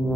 What's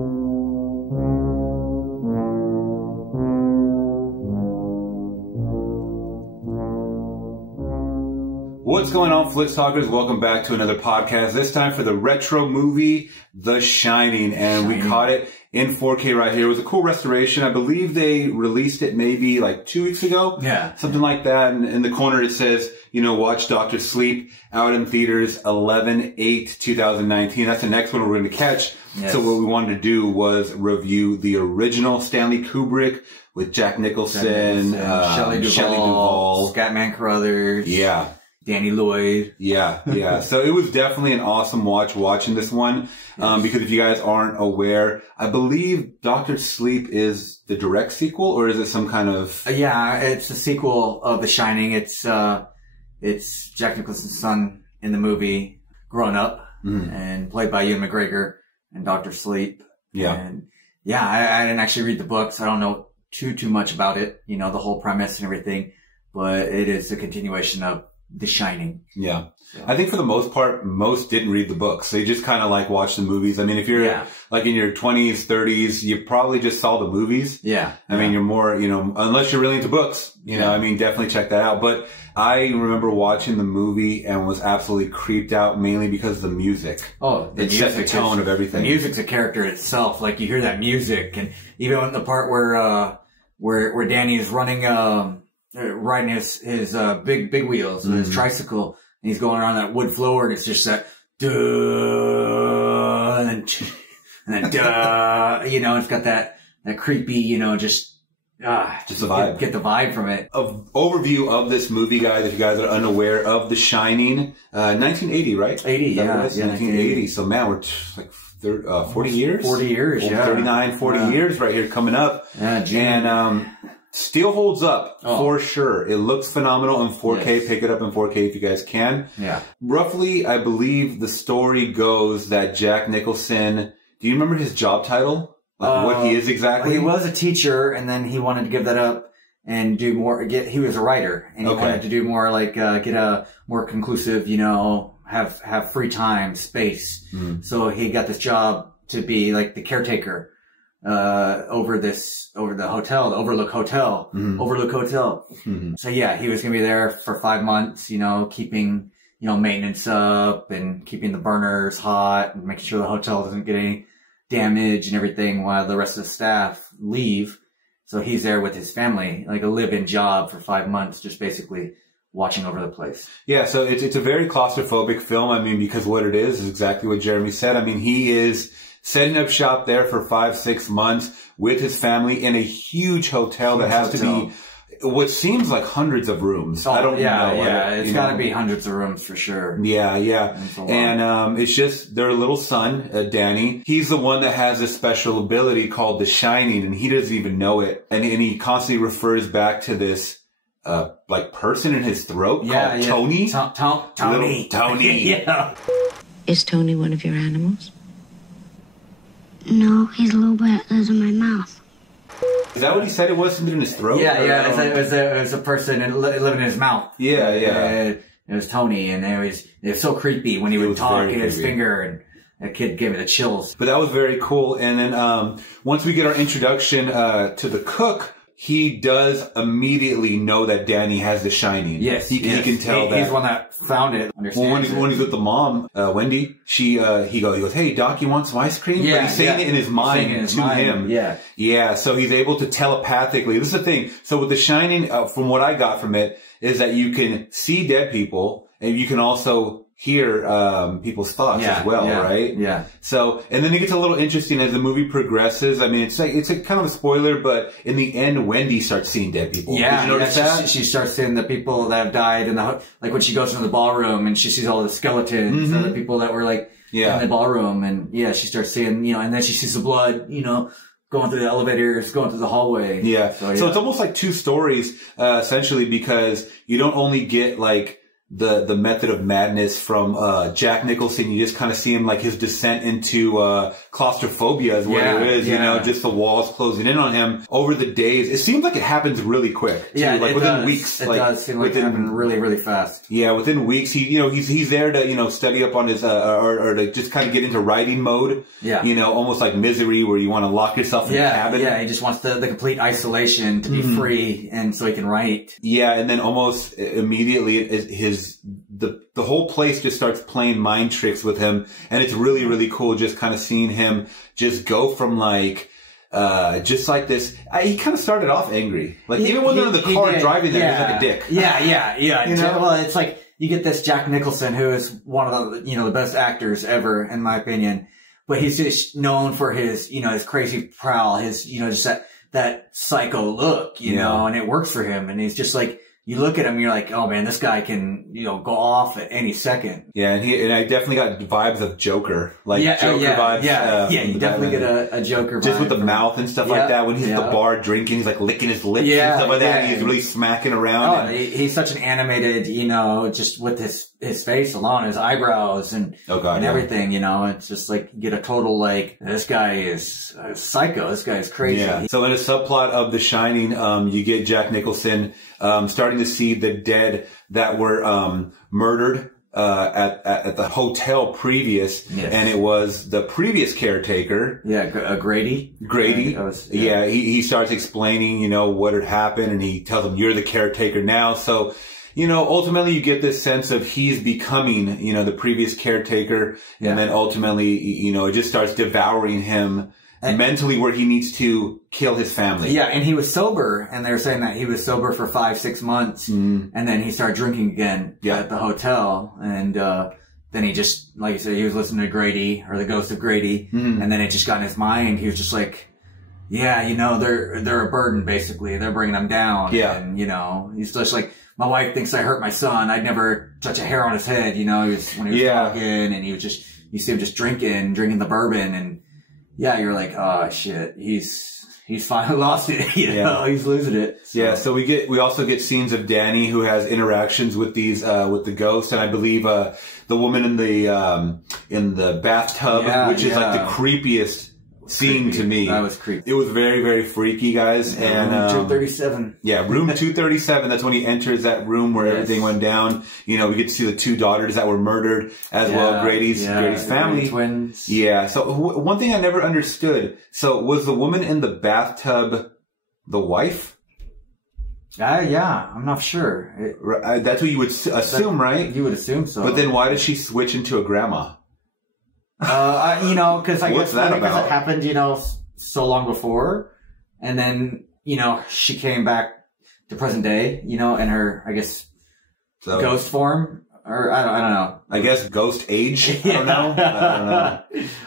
going on, Flix Talkers? Welcome back to another podcast. This time for the retro movie, The Shining. And we caught it in 4K right here. It was a cool restoration. I believe they released it maybe like 2 weeks ago. Yeah. Something like that. And in the corner it says, you know, watch Dr. Sleep out in theaters 11/8/2019. That's the next one we're going to catch. Yes. So what we wanted to do was review the original Stanley Kubrick with Jack Nicholson, Shelley Duvall, Scatman Carruthers. Yeah. Danny Lloyd. Yeah. So it was definitely an awesome watching this one. Because if you guys aren't aware, I believe Dr. Sleep is the direct sequel, or is it some kind of... Yeah, it's a sequel of The Shining. It's Jack Nicholson's son in the movie, grown up, and played by Ewan McGregor, and Dr. Sleep. Yeah. And yeah, I didn't actually read the books. I don't know too much about it, you know, the whole premise and everything, but it is a continuation of The Shining. Yeah. So. I think for the most part, most didn't read the books. They just kind of like watched the movies. I mean, if you're like in your 20s, 30s, you probably just saw the movies. Yeah. I mean, you're more, you know, unless you're really into books, you know, I mean, definitely check that out. But I remember watching the movie and was absolutely creeped out mainly because of the music. Oh, the music set the tone of everything. The music's a character itself. Like you hear that music, and even in the part where Danny is riding his big wheels with his tricycle, and he's going around that wood floor, and it's just that duh, and then duh, you know, it's got that creepy, you know, just the vibe. Get the vibe from it. Overview of this movie, guys, if you guys are unaware of The Shining, 1980, right? 80, yeah, 1980. So man, we're like 40 years? 40 years, 39, 40 years right here coming up. Yeah, and still holds up for sure. It looks phenomenal in 4K. Yes. Pick it up in 4K if you guys can. Yeah. Roughly, I believe the story goes that Jack Nicholson, do you remember his job title? Like what he is exactly? He was a teacher, and then he wanted to give that up and do more. He was a writer, and he wanted to do more, like get a more conclusive, you know, have free time, space. So he got this job to be like the caretaker over the hotel, the Overlook Hotel. Overlook Hotel. So yeah, he was gonna be there for 5 months, you know, keeping, you know, maintenance up and keeping the burners hot and making sure the hotel doesn't get any damage and everything while the rest of the staff leave. So he's there with his family, like a live-in job for 5 months, just basically watching over the place. Yeah, so it's a very claustrophobic film. I mean, because what it is exactly what Jeremy said. I mean, he is setting up shop there for 5-6 months with his family in a huge hotel that has to be what seems like hundreds of rooms. I don't know. Yeah, it's got to be hundreds of rooms for sure. Yeah. And it's just their little son, Danny. He's the one that has a special ability called The Shining, and he doesn't even know it. And he constantly refers back to this like person in his throat called Tony. Tony. Little Tony. Yeah. Is Tony one of your animals? No, he's a little bit that lives in my mouth. Is that what he said? It was something in his throat? Yeah. It was a person living in his mouth. Yeah. It was Tony, and it was so creepy when he would talk in his finger, and that kid gave me the chills. But that was very cool. And then once we get our introduction to the cook, he does immediately know that Danny has The Shining. Yes, he can tell that. He's the one that found it. Well, when he's with the mom, Wendy, he goes, "Hey, Doc, you want some ice cream?" Yeah, but he's saying it in his mind to him. Yeah. So he's able to telepathically. This is the thing. So with The Shining, from what I got from it, is that you can see dead people, and you can also hear people's thoughts as well, right? Yeah. So, and then it gets a little interesting as the movie progresses. I mean, it's a kind of a spoiler, but in the end, Wendy starts seeing dead people. Yeah. Did you notice that? She starts seeing the people that have died in the, like when she goes into the ballroom and she sees all the skeletons and the people that were like in the ballroom, and she starts seeing, you know, and then she sees the blood, you know, going through the elevators, going through the hallway. Yeah. So it's almost like two stories, essentially, because you don't only get like the method of madness from Jack Nicholson. You just kind of see him like his descent into claustrophobia is what it is, you know, just the walls closing in on him over the days. It seems like it happens really quick. Too. Yeah, like within weeks. It does seem like it happened really, really fast. Yeah, within weeks. He's there to, study up on his or to just kind of get into writing mode. Yeah. Almost like Misery, where you want to lock yourself in a cabin. Yeah, he just wants the complete isolation to be free, and so he can write. Yeah, and then almost immediately the whole place just starts playing mind tricks with him, and it's really, really cool just kind of seeing him just go from like just like this. He kind of started off angry, like even when they're in the car driving there, he's like a dick. Yeah. Well, it's like you get this Jack Nicholson, who is one of the the best actors ever, in my opinion. But he's just known for his his crazy prowl, his just that psycho look, and it works for him. And he's just like, you look at him, you're like, oh man, this guy can, go off at any second. Yeah, and I definitely got vibes of Joker, like Joker vibes. Yeah, you definitely get a Joker vibe. Just with the mouth and stuff like that. When he's at the bar drinking, he's like licking his lips and stuff like that. He's really smacking around. Oh, he's such an animated, just with his face alone, his eyebrows and everything, it's just like you get a total like, this guy is psycho. This guy is crazy. Yeah. So in a subplot of The Shining, you get Jack Nicholson starting to see the dead that were murdered at the hotel previous, and it was the previous caretaker. Yeah, Grady. He starts explaining, what had happened, and he tells him, "You're the caretaker now." So, ultimately you get this sense of he's becoming, the previous caretaker, and then ultimately, it just starts devouring him. And mentally, where he needs to kill his family. Yeah, and he was sober, and they were saying that he was sober for 5-6 months, and then he started drinking again at the hotel, and then he just, like you said, he was listening to Grady, or the ghost of Grady, and then it just got in his mind. He was just like, they're a burden, basically. They're bringing him down. Yeah. And, he's just like, my wife thinks I hurt my son. I'd never touch a hair on his head, when he was talking, and he was just, you see him just drinking the bourbon, and you're like, oh shit, he's finally lost it. He's losing it. So. Yeah. So we also get scenes of Danny, who has interactions with these, with the ghosts. And I believe, the woman in the bathtub, which is like the creepiest scene to me. That was creepy. It was very, very freaky, guys. And, room 237. Yeah, room 237. That's when he enters that room where everything went down. We get to see the 2 daughters that were murdered as well. Grady's family. Twins. Yeah. So one thing I never understood. So was the woman in the bathtub the wife? I'm not sure. That's what you would assume, right? You would assume so. But then why did she switch into a grandma? Because I guess that it happened, so long before, and then she came back to present day, in her, I guess, ghost form, or I don't know. I guess ghost age. I don't know.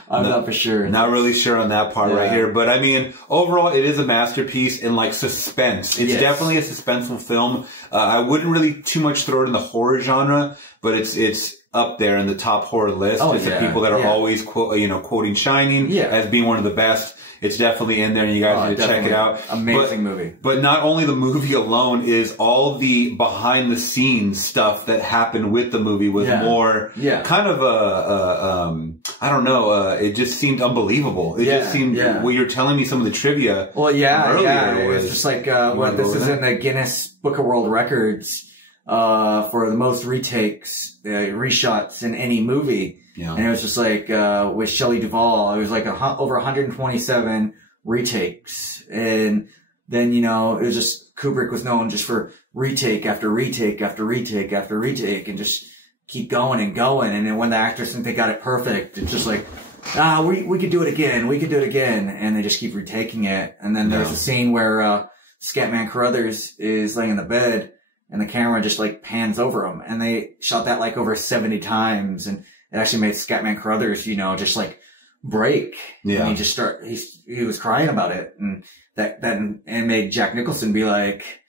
I'm not for sure. Not really sure on that part right here, but I mean, overall, it is a masterpiece in like suspense. It's definitely a suspenseful film. I wouldn't really too much throw it in the horror genre, but it's up there in the top horror list. It's the people that are always quoting Shining as being one of the best. It's definitely in there, and you guys need to check it out. Amazing movie. But not only the movie alone, is all the behind the scenes stuff that happened with the movie was more kind of I don't know, it just seemed unbelievable. It just seemed, well, you're telling me some of the trivia. Well, earlier it was just like, this is in the Guinness Book of World Records, for the most retakes, reshots in any movie. Yeah. And it was just like, with Shelley Duvall, it was like over 127 retakes. And then, it was just, Kubrick was known just for retake after retake after retake after retake, and just keep going and going. And then when the actors think they got it perfect, it's just like, we could do it again. We could do it again. And they just keep retaking it. And then there's a scene where, Scatman Carruthers is laying in the bed, and the camera just like pans over him. And they shot that like over 70 times. And it actually made Scatman Carruthers, just like break. Yeah. And he was crying about it. And that made Jack Nicholson be like,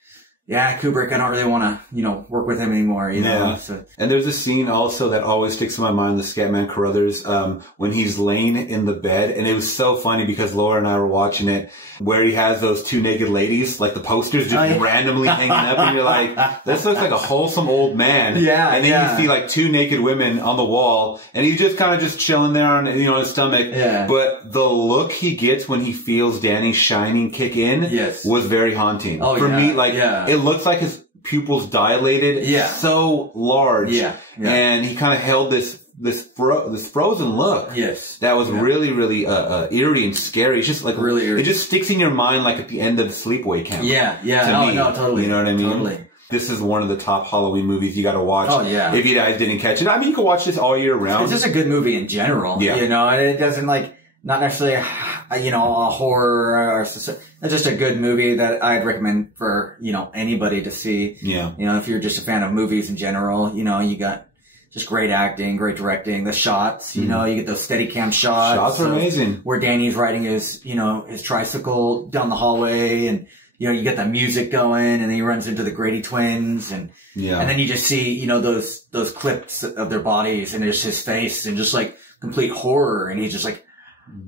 yeah, Kubrick, I don't really want to, you know, work with him anymore, you know. So. And there's a scene also that always sticks in my mind, the Scatman Carruthers, when he's laying in the bed. And it was so funny because Laura and I were watching it, where he has those two naked ladies, like the posters just randomly hanging up. And you're like, this looks like a wholesome old man. Yeah. And then you see like two naked women on the wall. And he's just kind of just chilling there on, you know, his stomach. Yeah. But the look he gets when he feels Danny's shining kick in was very haunting. For me, like, it looks like his pupils dilated so large. And he kind of held this frozen look. That was really, really, eerie and scary. It's just like, really eerie. It just sticks in your mind like at the end of Sleepaway Camp. No, totally. You know what I mean? Totally. This is one of the top Halloween movies you got to watch. If you guys didn't catch it. I mean, you can watch this all year round. It's just a good movie in general. You know, and it doesn't like, not necessarily, you know, a horror or it's just a good movie that I'd recommend for, you know, anybody to see. You know, if you're just a fan of movies in general, you know, you got just great acting, great directing, the shots, you know, you get those steady cam shots. Shots are amazing. Where Danny's riding his, you know, his tricycle down the hallway and, you know, you get the music going and then he runs into the Grady twins and then you just see, you know, those clips of their bodies and there's his face and just like complete horror and he's just like,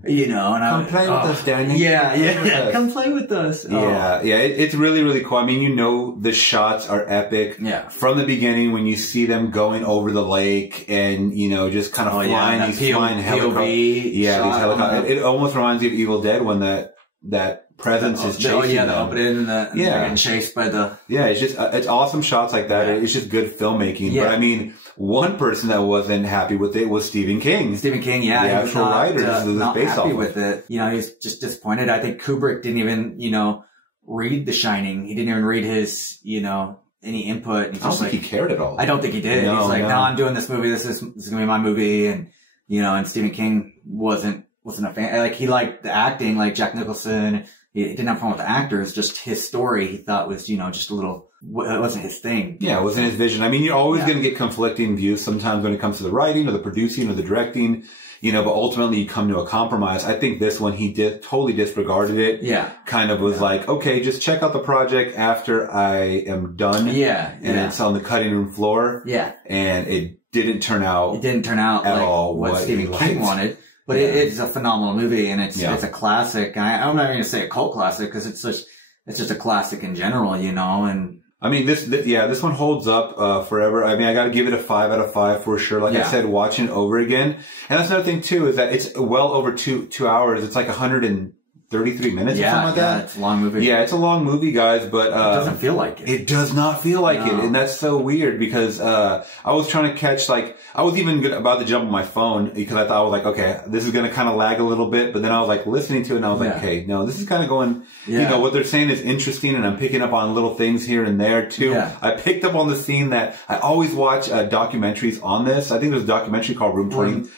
you know, and come play with us, Danny. Come play with us. It's really, really cool. I mean, you know, the shots are epic. From the beginning, when you see them going over the lake and, you know, just kind of flying these flying helicopters. These helicopters. It almost reminds me of Evil Dead when that presence is chasing them. The opening and getting chased by the... it's just, it's awesome shots like that. It's just good filmmaking. But I mean, one person that wasn't happy with it was Stephen King. The actual writer of the not happy with it. You know, he was just disappointed. I think Kubrick didn't even, you know, read The Shining. He didn't even read his, you know, any input. And I don't think he cared at all. I don't think he did. He's like, no, I'm doing this movie. This is going to be my movie. And, you know, and Stephen King wasn't a fan. Like, he liked the acting, like Jack Nicholson. He didn't have fun with the actors, just his story he thought was, you know, just a little, it wasn't his thing. It wasn't his vision. I mean, you're always going to get conflicting views sometimes when it comes to the writing or the producing or the directing, you know, but ultimately you come to a compromise. I think this one, he totally disregarded it. Kind of was like, okay, just check out the project after I am done. And it's on the cutting room floor. And it didn't turn out. At all what Stephen King wanted. But it's a phenomenal movie, and it's a classic. I'm not even going to say a cult classic because it's just a classic in general, you know. And I mean, this one holds up forever. I mean, I got to give it a 5 out of 5 for sure. Like I said, watching it over again, and that's another thing too is that it's well over two hours. It's like 133 minutes or something like that. It's a long movie. It's a long movie, guys, but it doesn't feel like it. It does not feel like it, and that's so weird because I was trying to catch, like, I was even about to jump on my phone because I thought, I was like, okay, this is going to kind of lag a little bit, but then I was like listening to it and I was like, okay, no, this is kind of going, you know, what they're saying is interesting and I'm picking up on little things here and there too. I picked up on the scene that I always watch documentaries on this. I think there's a documentary called Room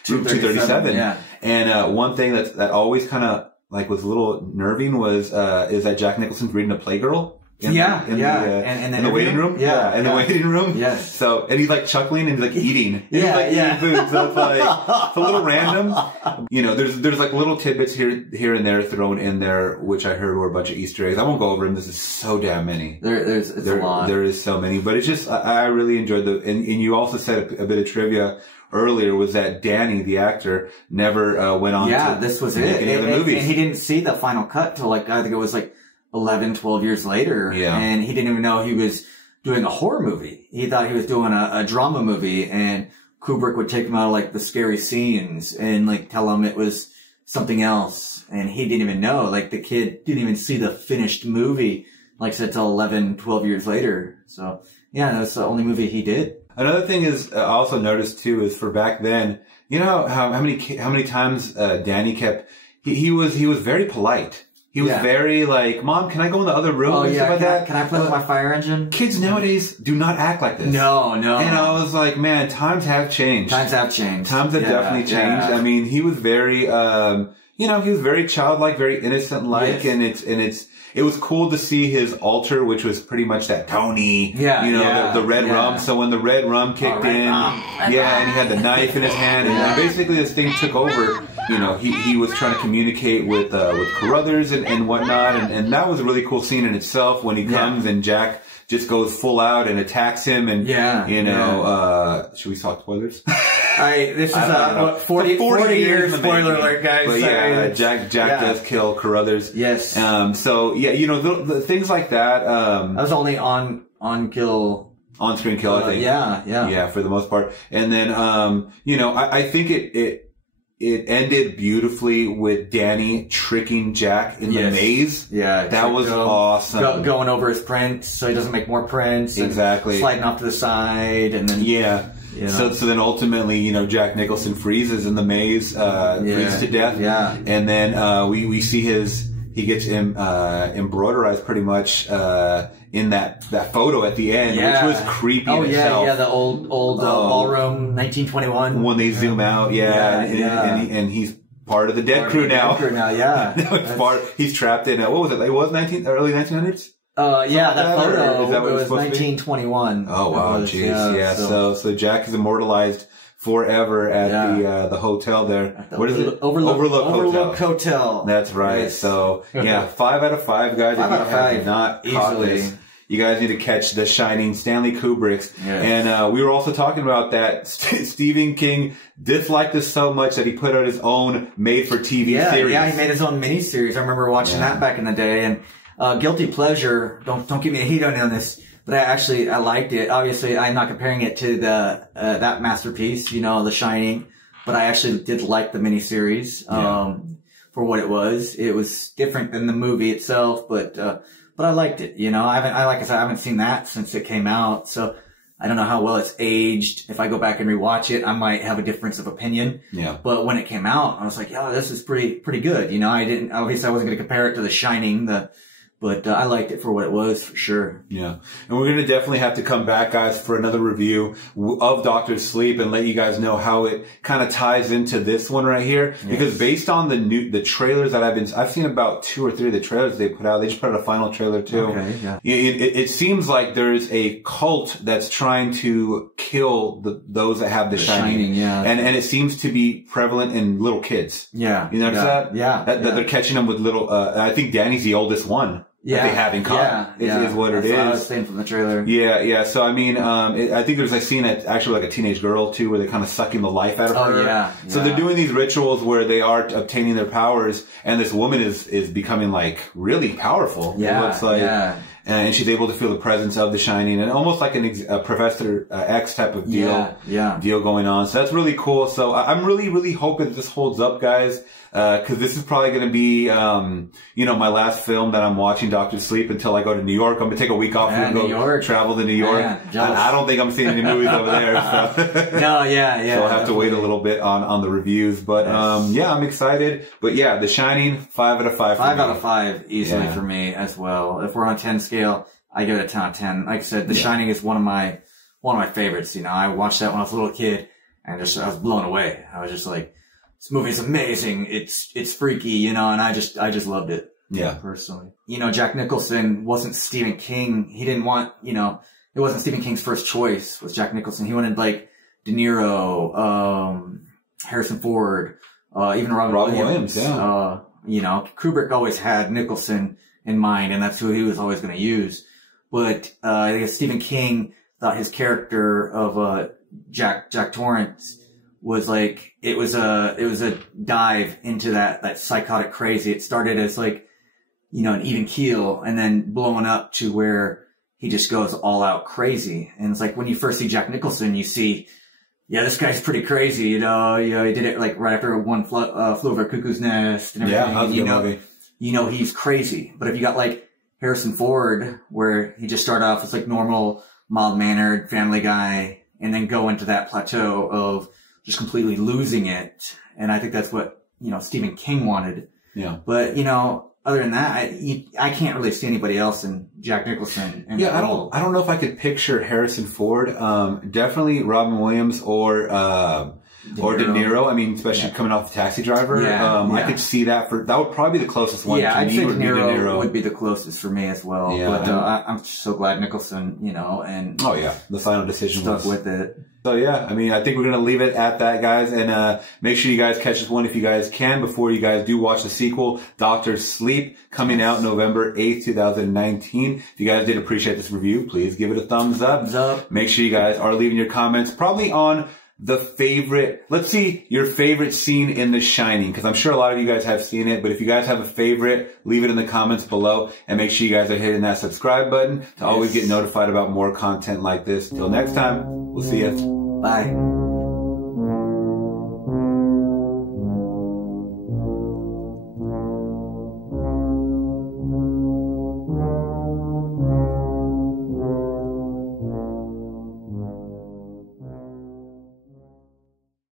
237. And one thing that always kind of like was a little nerving was is that Jack Nicholson's reading a Playgirl. In the waiting room. In the waiting room. So, and he's like chuckling and he's like eating. Eating food. So it's like, it's a little random. You know, there's like little tidbits here and there thrown in there, which I heard were a bunch of Easter eggs. I won't go over them. This is so damn many. It's a lot. There is so many, but it's just, I really enjoyed and you also said a bit of trivia earlier was that Danny, the actor, never went on to this was it. Any other movies. And he didn't see the final cut till like, I think it was like 11, 12 years later. And he didn't even know he was doing a horror movie. He thought he was doing a drama movie, and Kubrick would take him out of like the scary scenes and like tell him it was something else. And he didn't even know. Like the kid didn't even see the finished movie, like I said, till 11, 12 years later. So that's the only movie he did. Another thing is I also noticed too is for back then, you know how many times Danny kept he was very polite. He was very like, Mom, can I go in the other room? And stuff like that? Can I play with my fire engine? Kids nowadays do not act like this. No. And I was like, man, times have changed. Times have definitely changed. I mean, he was very, he was very childlike, very innocent-like, and it was cool to see his altar, which was pretty much that Tony, the red rum. So when the red rum kicked in, and he had the knife in his hand, and basically this thing took over. You know, he was trying to communicate with Carruthers and whatnot, and that was a really cool scene in itself when he comes and Jack just goes full out and attacks him. And, should we talk spoilers? This is 40 years spoiler alert, guys. But yeah, Jack does kill Carruthers. Yes. So yeah, the things like that. That was only on-screen kill, I think. Yeah, for the most part. And then, I think it ended beautifully with Danny tricking Jack in the maze. Yeah. That was awesome. Going over his prints so he doesn't make more prints. Exactly. Sliding off to the side and then. Yeah. So then ultimately, Jack Nicholson freezes in the maze, freezes to death. Yeah. And then, we see he gets embroiderized pretty much, in that photo at the end, which was creepy as hell. The old ballroom, 1921. When they zoom out, and he's part of the dead crew now. He's trapped in, what was it? It was early 1900s? That photo, it was 1921. Oh wow, jeez. So Jack is immortalized forever at the hotel there. What is it? Overlook Hotel. That's right. Yes. So 5 out of 5, guys. 5 out of 5. Not easily. You guys need to catch The Shining, Stanley Kubrick's. Yes. And we were also talking about that Stephen King disliked this so much that he put out his own made-for-TV series. Yeah, he made his own miniseries. I remember watching that back in the day. And guilty pleasure. Don't give me a heat on this. But I liked it. Obviously, I'm not comparing it to that masterpiece, The Shining. But I actually did like the miniseries for what it was. It was different than the movie itself, but I liked it. I haven't seen that since it came out, so I don't know how well it's aged. If I go back and rewatch it, I might have a difference of opinion. Yeah. But when it came out, I was like, this is pretty good. I wasn't going to compare it to The Shining, but I liked it for what it was, for sure. Yeah. And we're going to definitely have to come back, guys, for another review of Dr. Sleep and let you guys know how it kind of ties into this one right here. Yes. Because based on the trailers that I've seen about 2 or 3 of the trailers they put out. They just put out a final trailer too. Okay, yeah. It seems like there's a cult that's trying to kill those that have the Shining. And it seems to be prevalent in little kids. Yeah. You notice that? Yeah. That they're catching them with little, I think Danny's the oldest one. That they have in common is what it is. What I was saying from the trailer. Yeah. So, I think there's a scene at actually like a teenage girl too, where they're kind of sucking the life out of her. Yeah. So they're doing these rituals where they are obtaining their powers, and this woman is becoming like really powerful. Yeah. It looks like. And she's able to feel the presence of the Shining, and almost like a Professor X type of deal going on. So that's really cool. So I'm really, really hoping that this holds up, guys. Cause this is probably going to be, my last film that I'm watching, Dr. Sleep, until I go to New York. I'm going to take a week off and go travel to New York. I don't think I'm seeing any movies over there. So. So I'll have to wait a little bit on the reviews, but, I'm excited. But The Shining, 5 out of 5. 5 out of 5 easily for me as well. If we're on a 10 scale, I give it a 10 out of 10. Like I said, The Shining is one of my favorites. I watched that when I was a little kid and I was blown away. I was just like, this movie's amazing. It's freaky, and I just loved it. Yeah. Personally. Jack Nicholson wasn't Stephen King. He didn't want, it wasn't Stephen King's first choice was Jack Nicholson. He wanted like De Niro, Harrison Ford, even Robin Williams. Yeah. Kubrick always had Nicholson in mind, and that's who he was always going to use. But, I guess Stephen King thought his character of, Jack Torrance was like, it was a dive into that psychotic crazy. It started as like, an even keel and then blowing up to where he just goes all out crazy. And it's like when you first see Jack Nicholson, you see, this guy's pretty crazy. He did it like right after One Flew Over a Cuckoo's Nest and everything. He's crazy. But if you got like Harrison Ford, where he just started off as like normal, mild-mannered family guy, and then go into that plateau of just completely losing it. And I think that's what, Stephen King wanted. Yeah. But, other than that, I can't really see anybody else in Jack Nicholson. I don't know if I could picture Harrison Ford. Definitely Robin Williams or, Or De Niro. I mean, especially coming off the Taxi Driver. I could see that that would probably be the closest one to I'd me. say De Niro would be the closest for me as well. Yeah, but I'm so glad Nicholson, and the final decision stuck with it. So yeah, I mean, I think we're going to leave it at that, guys. And make sure you guys catch this one if you guys can before you guys do watch the sequel, Dr. Sleep, coming out November 8th, 2019. If you guys did appreciate this review, please give it a thumbs up. Make sure you guys are leaving your comments, probably on the favorite. Let's see your favorite scene in The Shining, because I'm sure a lot of you guys have seen it. But if you guys have a favorite, leave it in the comments below. And make sure you guys are hitting that subscribe button to always get notified about more content like this. Till next time, we'll see you. Bye.